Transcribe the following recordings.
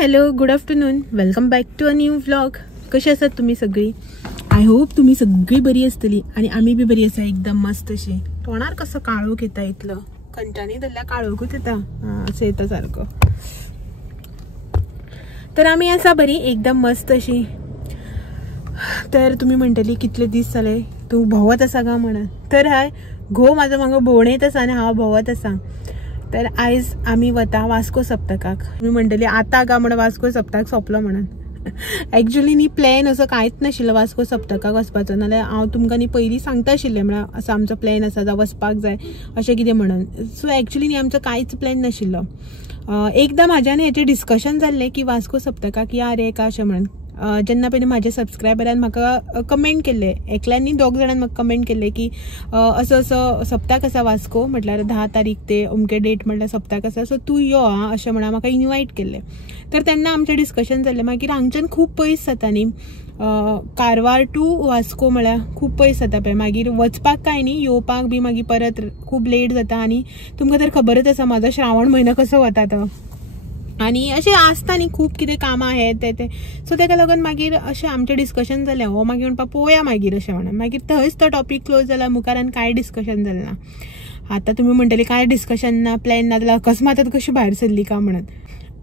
Hello good afternoon, welcome back to a new vlog. कशी आसात तुम्ही सगळी? आय होप तुम्ही सगळी बरी असतली आणि आम्ही बी बरी आसा एकदम मस्त अशी. तोंडार कसं काळोख येता इतलं कंटानी धरल्या काळोखूच येता असं येता सारखं. तर आम्ही आसा बरी एकदम मस्त अशी. तर तुम्ही म्हणटली कितले दीस जाले तू भोंवत आसा का म्हणून. तर हाय घो माझं मागं भोंवणेत आसा आणि हांव भोंवत आसा. तर आयज आम्ही वता वास्को सप्तकाक. मी म्हणटली आता का म्हणून वास्को सप्तक सोंपलो म्हणून. एक्चुअली न्ही प्लॅन असो कांयच नाशिल्लो वास्को सप्तकाक वचपाचो, नाल्यार हांव तुमकां न्ही पयलीं सांगता आशिल्लें म्हळ्यार असो आमचो प्लॅन आसा जावं वचपाक जाय अशें कितें म्हणून. सो एक्चुअली न्ही आमचो कांयच प्लॅन नाशिल्लो. एकदां म्हाज्यान हेचें डिस्कशन जाल्लें की वास्को सप्तकाक या रे का अशें म्हणून. जेन्ना पयलीं म्हाजे सबस्क्रायबरान म्हाका कमेंट केल्ले, एकल्यान न्ही दोग जाणांनी म्हाका कमेंट केल्ले की असो असो सप्तक आसा वास्को, म्हटल्यार 10 तारीख ते अमके डेट म्हटल्यार सप्तक आसा, सो तूं यो आं अशें म्हणून म्हाका इन्वायट केल्लें. तर तेन्ना आमचें डिस्कशन जाल्लें. मागीर हांगच्यान खूब पयस जाता न्ही, कारवार टू वास्को म्हळ्यार खूब पयस जाता पळय. मागीर वचपाक काय न्ही, येवपाक बी मागीर परत खूब लेट जाता. आनी तुमकां तर खबरच आसा म्हाजो श्रावण म्हयनो कसो वता तो, आनी अशें आसता न्ही खूब कितें कामां हें तें. सो तेका लागून मागीर अशें आमचें डिस्कशन जालें. हो मागीर म्हणपाक पळोवया मागीर अशें म्हणून. मागीर थंयच तो टॉपीक क्लोज जाला, मुखार आनी कांय डिस्कशन जालें ना. आतां तुमी म्हणटली कांय डिस्कशन ना, प्लॅन ना, जाल्यार अकस्मात कशी भायर सरली का म्हणून.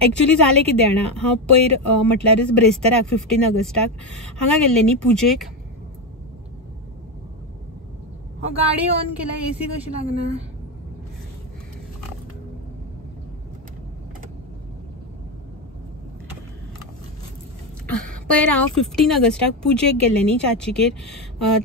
एक्चुली जालें कितें जाणा, हांव पयर म्हटल्यारच ब्रेस्ताराक 15 ऑगस्टाक हांगा गेल्लें न्ही पुजेक. गाडी ऑन केल्या, एसी कशी लागना. पयर हांव 15 ऑगस्टाक पुजेक गेल्लें न्ही चाचीगेर.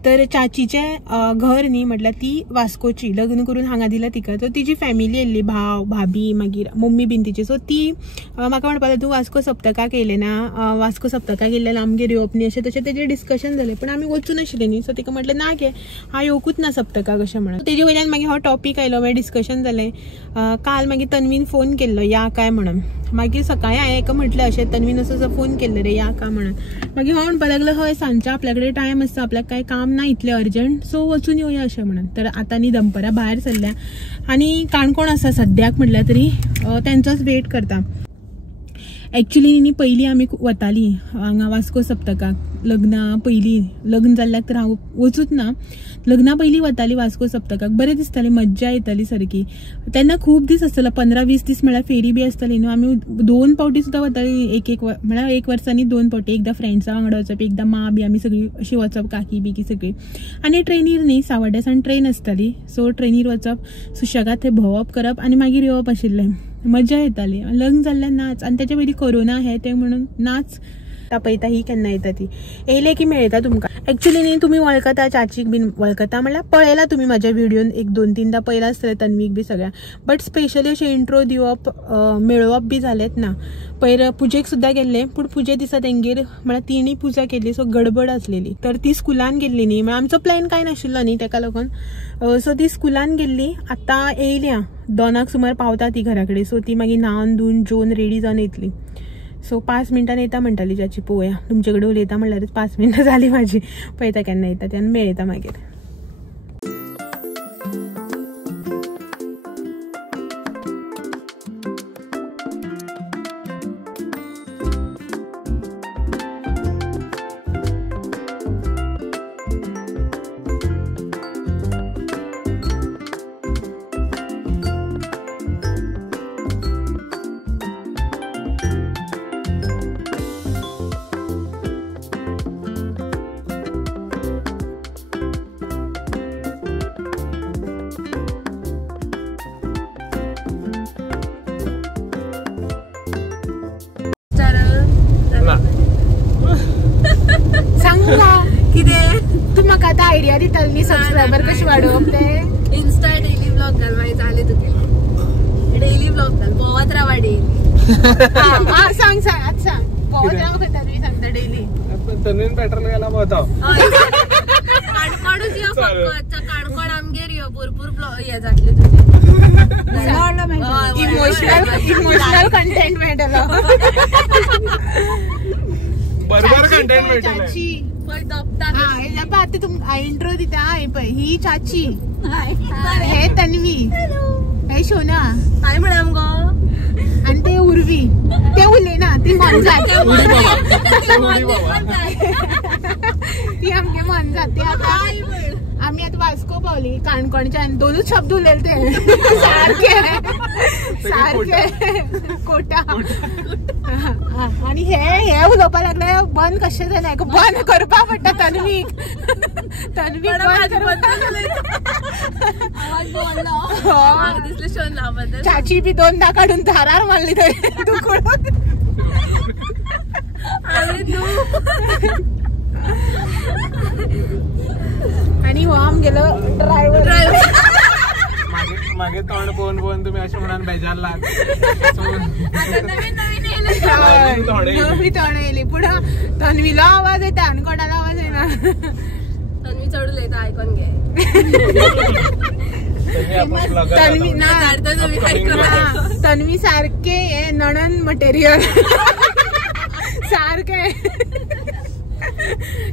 तर चाचीचें घर न्ही म्हटल्यार ती वास्कोची, लग्न करून हांगा दिला तिका. तर तिची फॅमिली येयल्ली, भाव भाभी मागीर मम्मी बीन तिची. सो ती म्हाका म्हणपाक तूं वास्को सप्तकाक येयलें ना, वास्को सप्तकाक येयलें आमगेर येवप न्ही अशें तशें तेजें डिस्कशन जालें. पूण आमी वचूं नाशिल्लीं न्ही. सो तिका म्हटलें ना गे हांव येवकूच ना सप्तकाक अशें म्हणून. तेजे वयल्यान मागीर हो टॉपीक आयलो, मागीर डिस्कशन जालें. काल मागीर तन्वीन फोन केल्लो या काय म्हणून. मागीर सकाळीं हांवें एका म्हटलें अशें तन्वीन असो फोन केल्लो रे या का म्हणून. मागीर हांव म्हणपाक लागलो हय सांजचें आपल्या कडेन टायम आसता, आपल्याक कांय काम ना इतलें अर्जंट, सो वचून येवया अशें म्हणून. तर आतां न्ही दनपरां भायर सरल्या आनी काणकोण आसा सद्याक म्हटल्यार तरी तेंचोच वेट करता. एक्चुली न्ही पयलीं आमी वतालीं हांगा वास्को सप्तकाक. लग्ना पयलीं, लग्न जाल्ल्याक तर हांव वचूच ना, लग्ना पयलीं वतालीं वास्को सप्तकाक. बरें दिसतालें, मज्जा येताली सारकी. तेन्ना खूब दीस आसतालो, 15-20 दीस म्हळ्यार फेरी बी आसताली न्हू. आमी 2 फावटी सुद्दां वतालीं, एक म्हळ्यार 1 वर्सांनी 2 फावटी. एकदां फ्रेंड्सां वांगडा वचप, एकदां मा बी आमी सगळीं अशी वचप, काकी बिकी सगळीं. आनी ट्रेनीर न्ही, सावड्ड्यासान ट्रेन आसताली, सो ट्रेनीर वचप, सुशेगाद थंय भोंवप करप आनी मागीर येवप आशिल्लें. मज्जा येताली. लग्न जाल्ल्यार नाच, आनी तेच्या पयलीं कोरोना हें तें म्हणून नाच तापयता ही केन्ना येता ती. येयले की मेळटा तुमकां. एक्चुली न्ही तुमी वळखता चाचीक बीन, वळखता म्हळ्यार पळयला तुमी म्हाज्या व्हिडिओन 1-2-3दां पळयला आसतलें तन्वीक बी सगळ्या. बट स्पेशली अशें इंट्रो दिवप, मेळवप बी जालेंच ना. पयर पुजेक सुद्दां गेल्लें, पूण पुजे दिसा तेंगेर म्हळ्यार तिणी पुजा केल्ली, सो गडबड आसलेली. तर ती स्कुलान गेल्ली न्ही, म्हळ्यार आमचो प्लॅन कांय नाशिल्लो न्ही तेका लागून. सो ती स्कुलान गेल्ली. आतां येयल्या 2 सुमार पावता ती घरा कडेन. सो ती मागीर न्हावन धुवन जेवन रेडी जावन येतली. सो 5 मिनटान येता म्हणटाली चाची. पळोवया, तुमचे कडेन उलयता म्हणल्यारच 5 मिनटां जाली म्हाजी. पळयता केन्ना येता तेन्ना मेळयता मागीर. तू म्हाका आतां आयडिया दिताली न्ही सबस्क्रायबर कशी वाडोवप ते. इन्स्टा डेली ब्लॉग घाल, मागीर जालें तुगे. डेली ब्लॉग घाल, भोंवत रावा डेली. सांग सांग आतां सांग. भोंवत रावा खंय तन्वी सांगता डेली. तन्वीन पेट्रोल गेला भोंवता. काणकोणूच यो फक्त, काणकोण आमगेर यो, भरपूर हे जातले तुजे. इमोशनल कंटेंट मेळटलो. बरोबर कंटेंट मेळटलें. आता तुम इंट्रो दिता पळय, ही चाची, हे तन्वी, हे शोना, हाय म्हणा मगो, आणि ते उर्वी. ते उलयना, ती मन जाते उडी बाबा ती आमगे मन जाते आता आम्ही आता वास्को पावली काणकोणच्या दोनच शब्द उरलेले ते सारखे कोटा आणि हे उलोवपा लागले बंद कशें जालें बंद करपा पडटा तन्वी चाची बी दोनदा काढून धारार मारली थंय आणि हो आमगेलो ड्रायव्हर मागे तोंड पळोवन तुम्ही अशें म्हणून बेजारला नवी तोंड येयली पूण तन्वीलो आवाज येता आनी कोणालो आवाज येना तन्वी चढ उलयता आयकोन घे तन्वी ना तन्वी सारखे हे नणन मटेरियल सारखे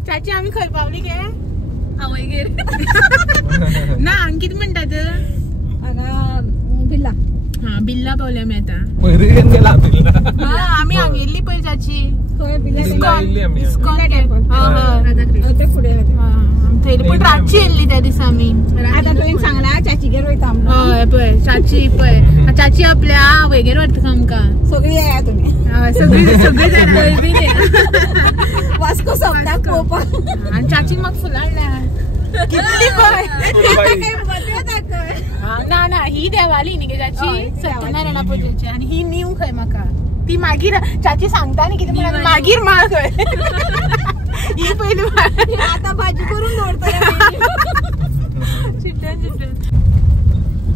चाची आम्ही खंय पावली गे आवयगेर ना हांगा कितें म्हणटात बिल्ला हा बिल्ला पावले आमी आता पयरीन गेला आमी हांगेल्ली पळय चाची थंय पूण रातची येयल्ली त्या दिसा आमी आता तुवें सांगला चाचीगेर वयता हय पळय चाची पळय चाची आपल्या आवयगेर व्हरता आमकां सगळी येया तुमी सगळी जाण वास्को सोंपता पळोवपाक आनी चाचीन म्हाका फुलां हाडल्या कितली पळय ना ना ही देवाली न्ही गे चाची सत्यनारायणा पुजेची आनी ही नीव खंय म्हाका ती मागीर चाची सांगता न्ही कितें म्हणून मागीर माळ खंय ही पयली आता भाजी करून दवरतले चिट्ट्यान चिट्ट्यान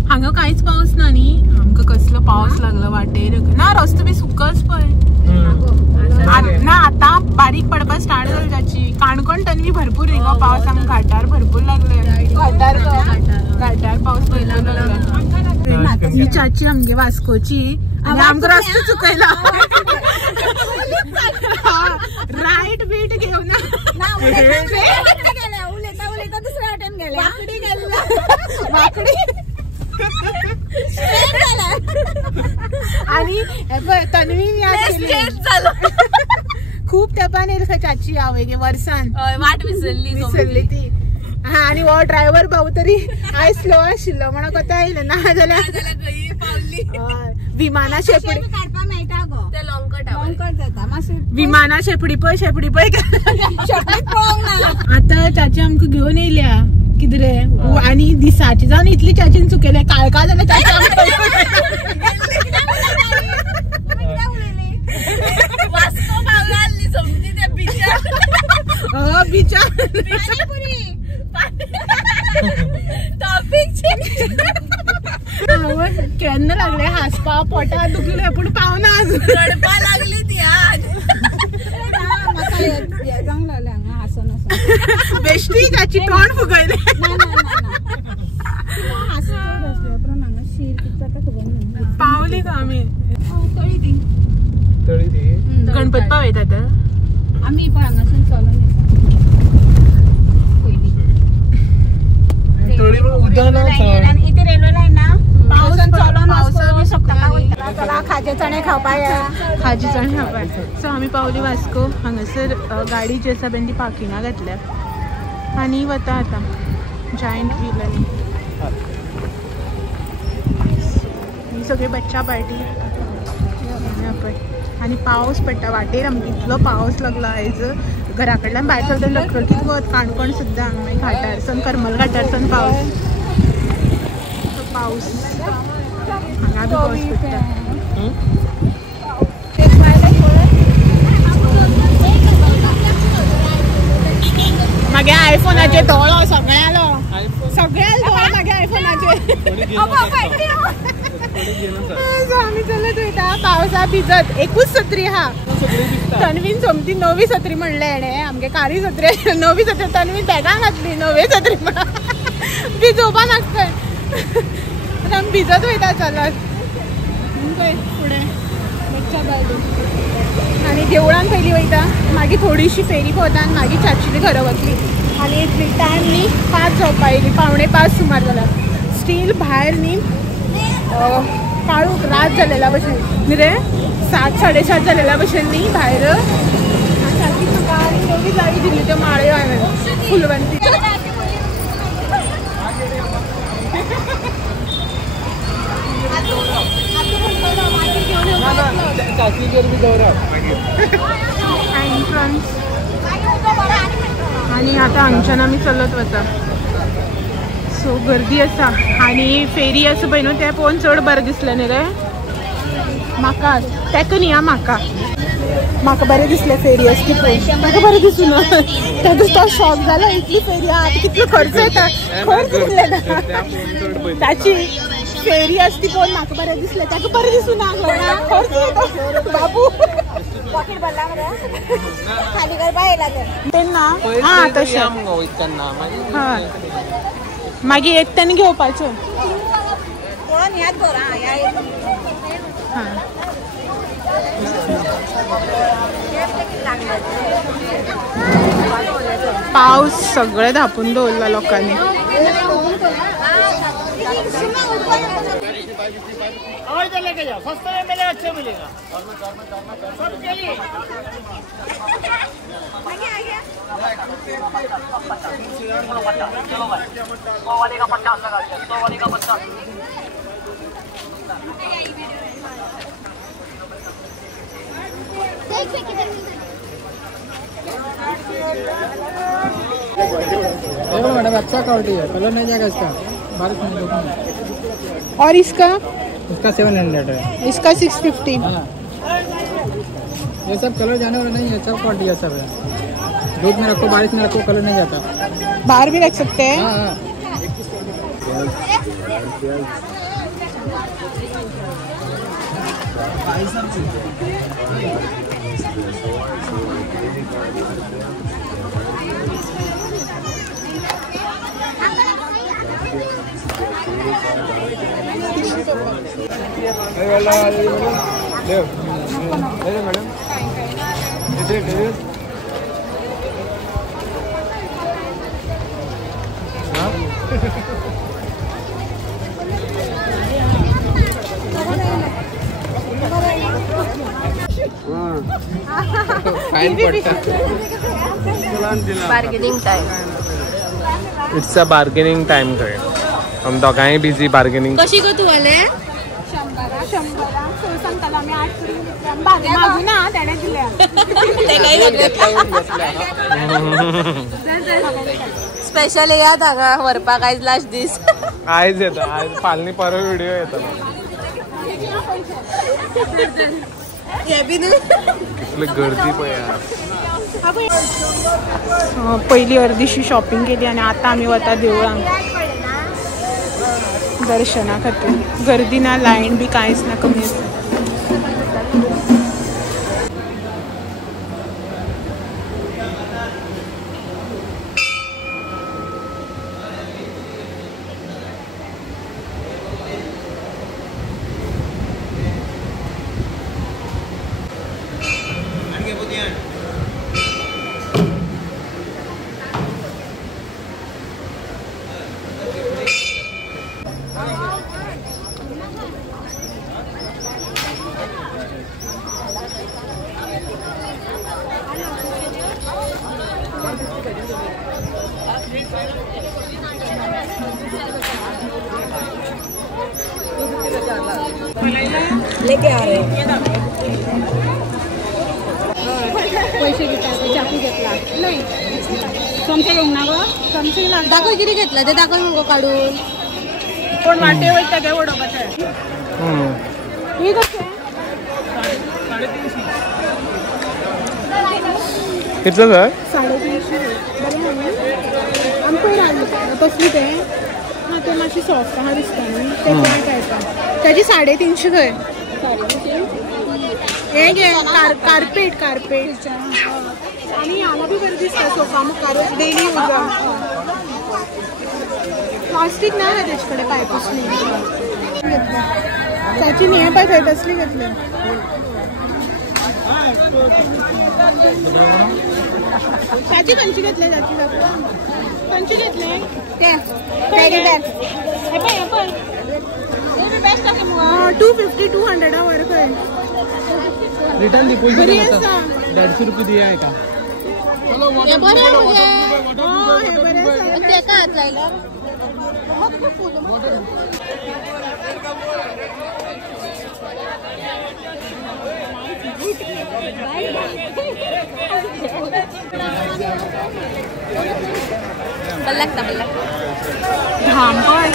हांगा कांयच पावस ना न्ही आमकां कसलो पावस लागलो वाटेर ना रस्तो बी सुक्कच पळय ना आता बारीक पडपाक स्टार्ट जाली जाची काणकोण तन्वी भरपूर न्ही गो पावस आमकां घाटार भरपूर लागले घाटार पावस पयला लागला ही चाची आमगे वास्कोची आनी आमकां रस्तो चुकयला रायट बीट घेवना उलयता उलयता दुसऱ्या वाटेन गेले वाकडी गेल्ला वाकडी आणि तन्वी याद केली खूप तेंपान येयली खंय चाची आवयगे वर्सान वाट विसरली ती हा आणि हो ड्रायव्हर भाऊ तरी आयज स्लो आशिल्लो म्हणून कोता येयले ना जाल्यार विमाना शेपडी काडपा मेळटा गो ते लॉंगकट जाता मातशें विमाना शेपडी पळय आता चाची आमकां घेवन येयल्या कितें रे आनी दिसाची जावन इतली चाचीन चुकयले काळका जाल्यार चाची केन्ना लागले हासपा पोटा दुखले पूण पावना अजून रडपा लागली ती आज बेश्टी ताची तोंड फुगयले पावली का आमी गणपत पावयता तर आमी पण हांगासून चलून इथे रेल्वे लाईन ना पावसान चलून चला खाजे चणे खावपाक खाजी चणे खावपाक सो आमी पावली वास्को हांगासर गाडी जी आसा ती पार्किंगा घातल्या आनी वता आतां जायंट व्हील आनी ही सगळी बच्चा पार्टी पळय आनी पावस पडटा वाटेर आमकां इतलो पावस लागलो आयज घरा कडल्यान भायर सरतना लखलखीत वत काणकोण सुद्दां मागीर घाटार सन करमल घाटार सन पावस हांगा बी पावस पडटा मागे आयफोनाचे दोळो सगळ्यालो दोळो मागे आयफोनाचे आम्ही चलत वयता पावसा भिजत एकूच सत्री हा तन्वीन सोमती नवी सत्री म्हणले हेणे आमगे कारी सत्री नवी सत्री तन्वीन बॅगां घातली नवी सत्री भिजोवपा नाका आमी भिजत वयता चलत फुडें बच्चा बायलो आनी देवळान पयली वयता मागीर थोडीशी फेरी भोंवता आनी मागीर चाचीली घरा वतली आनी इतली टायम न्ही 5 जावपा येयली 4:45 सुमार जाल्यार स्टील भायर न्ही काळूक रात जालेला भशेन न्ही रे 7 साडेसात झालेल्या भशेन न्ही भायर चाची म्हाका आनी दोगी जाळी दिली त्यो माळ्यो हांवें फुलवंती आणि आता हांगच्यान आमी चलत वता सो गर्दी आसा आणि फेरी आसा पळय न्हू तें पळोवन चड बरें दिसलें न्ही रे म्हाका तेका न्ही म्हाका बरें दिसलें फेरी आसा ती पळोवन म्हाका बरें दिसूं ना तेका तो शॉक जाला इतली फेरी आहा कितलो खर्च येता खर्च उरले ना ताची फेरी आसा ती पळोवन म्हाका बरें दिसलें तेका बरें दिसूं ना खर्च येता बाबू पॉकेट भरला मरे खाली करपा येयला तेन्ना हां तशें हय मागीर एकट्यान घेवपाचो पळोवन याद कर हां पावस सगळे धापून दवरला लोकांनी सस्ते में मिलेगा अच्छे मिलेगा सबके लिए मैडम अच्छा क्वालिटी है, कलर नहीं जाएगा इसका, बारिश में। और इसका 700 है, इसका 650। हाँ। ये सब कलर जाने वाला नहीं है, सब क्वालिटी है सब है। धूप में रखो, बारिश में रखो, कलर नहीं जाता। बाहर भी रख सकते हैं। हाँ। Madam bargaining time it's a bargaining time थंय हम दोगांय बिजी बार्गेनिंग कशी गो तू आले 100 सांगतालो आमी 8 मागू ना तेणे दिल्या स्पेशल याद हांगा व्हरपाक आयज लास्ट दीस आयज येता आयज फाल्यां परवा व्हिडिओ येता हे बी न्हू कितली गर्दी पळय पहिली अर्धीशी शॉपिंग केली आणि आता आम्ही वता देवळांक दर्शना खातीर गर्दी ना लायन बी कांयच ना कमी आसा लेके आ रहे पैसे घेतात चाकू घेतला नाही चमचे घेऊन ना गं चमचे ना दाखव किती घेतला ते दाखव नको काढून कोण वाटे वयता काय वडोबाचे ही कसे कितलं सर 350 आमको राहिली कसली ते हां ते मातशी सॉफ्ट आहा दिसता न्ही ते पॉईंट येता त्याची 350 खंय हे घे कार्पेट आणि हांगा बी बरें दिसता सोफा मुखार डेली यूज प्लास्टीक ना तेजे कडेन पाय कसली त्याची न्हे पाय थंय तसली घेतली त्याची खंयची घेतले त्याची खंयची घेतले ते कॅरी बॅग हे पळय हे बी बेस्ट आसा मगो 250 200 वर खंय रिटर्न दी पोई बरी केलं आसा. 150 रुपये दिया आहे का हे बरं ते का हात लायला बल्लकता घाम पण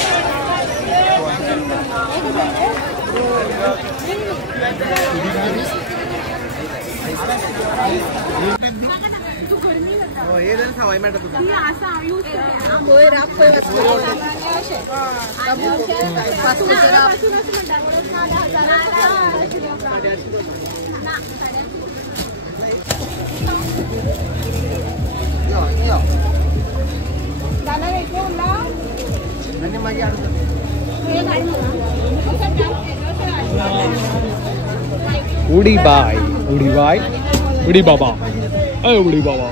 उडी बाय उडी बाबा उडी बाबा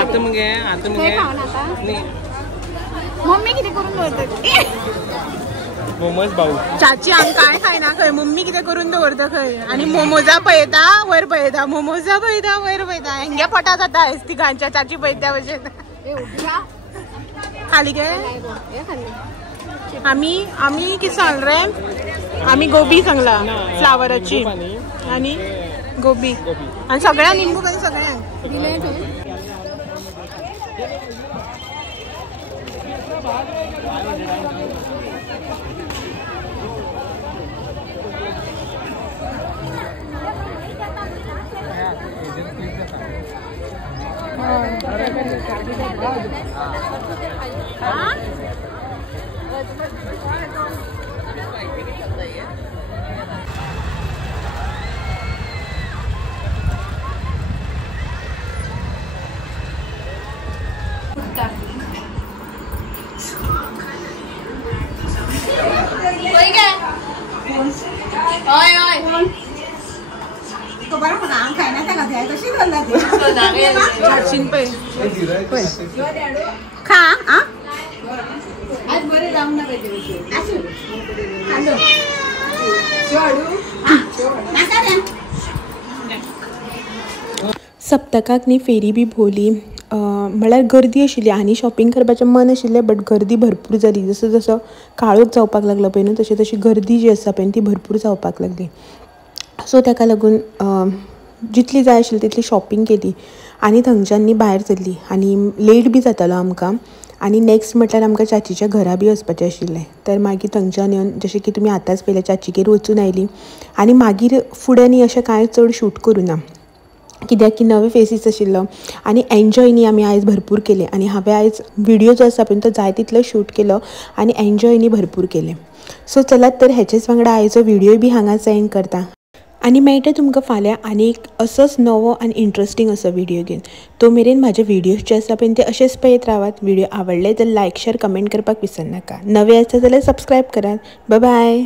आता मग मम्मी किती करून दवरता मोमोज भाऊ चाची आम काय खायना खंय मम्मी कितें करून दवरता खंय आणि मोमोजा पळयता वयर पळयता मोमोजा पळयता वयर पळयता हेंगे पोटा जाता तिगांच्या चाची पळयता भशेन खाली गे आम्ही किती सांगल रे आम्ही गोबी सांगला फ्लावराची आणि गोबी आणि सगळ्या निंबू काही सगळ्यांक सप्तकाक न्ही फेरी बी भोवली म्हळ्यार गर्दी आशिल्ली आनी शॉपिंग करपाचें मन आशिल्लें बट गर्दी भरपूर जाली जसो जसो काळोख जावपाक लागलो पळय न्हू तशी तशी गर्दी जी आसा पळय ती भरपूर जावपाक लागली सो ताका लागून जितली जाय आशिल्ली तितली शॉपिंग केली आनी थंयच्यान भायर सरली आनी लेट बी जातालो आमकां आनी नेक्स्ट म्हटल्यार आमकां चाचीच्या घरा बी वचपाचें आशिल्लें तर मागीर थंयच्यान येवन जशें की तुमी आतांच पयलें चाचीगेर वचून आयली आनी मागीर फुडें न्ही अशें कांय चड शूट करूं ना कित्याक की नवे फेसीस आशिल्लो आनी एन्जॉय न्ही आमी आयज भरपूर केले आनी हांवें आयज व्हिडिओ जो आसा पळय तो जाय तितलो शूट केलो आनी एन्जॉय न्ही भरपूर केलें सो चलात तर हेचेच वांगडा आयजो व्हिडिओ बी हांगाच एंड करता आनी मेळटा तुमकां फाल्यां आनी एक असोच नवो आनी इंट्रस्टींग असो व्हिडिओ घेवन तो मेरेन म्हाजे व्हिडिओज जे आसा पळय ते अशेंच पळयत रावात व्हिडिओ आवडले जाल्यार लायक शेअर कमेंट करपाक विसरनाका नवे आसा जाल्यार सबस्क्रायब करात बाय बाय